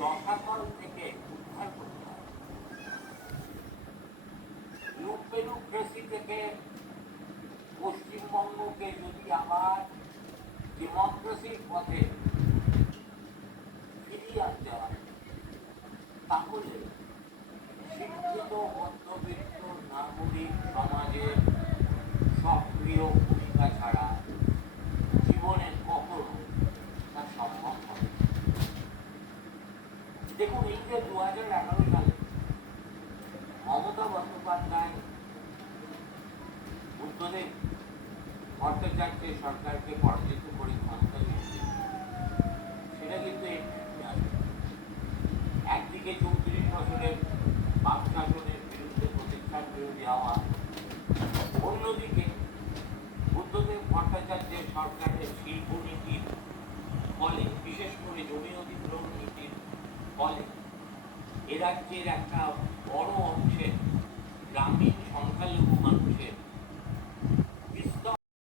রসাতল থেকে উদ্ধার করতে হবে। লুপেলুক্রেসি থেকে পশ্চিমবঙ্গকে যদি আবার ডেমোক্রেসির পথে ফিরিয়ে আনতে হয়, তাহলে শিক্ষিত মধ্যবিত্ত নাগরিক সমাজের সক্রিয় ভূমিকা ছাড়া জীবনে কখনো তা সম্ভব হবে। দেখুন, এই যে 2011 সালে মমতা বন্দ্যোপাধ্যায় বুদ্ধদেব ভট্টাচার্যের সরকারকে পরাজিত করে ক্ষমতা নিয়েছে, সেটা কিন্তু একদিকে 34 বছরের পাপ শাসনের বিরুদ্ধে প্রতিষ্ঠান বিরোধী হওয়া, অন্যদিকে বুদ্ধদেব ভট্টাচার্যের সরকারের শিল্প নীতির ফলে, বিশেষ করে জমি অধিগ্রহণ নীতির ফলে এ রাজ্যের একটা বড় অংশের গ্রামীণ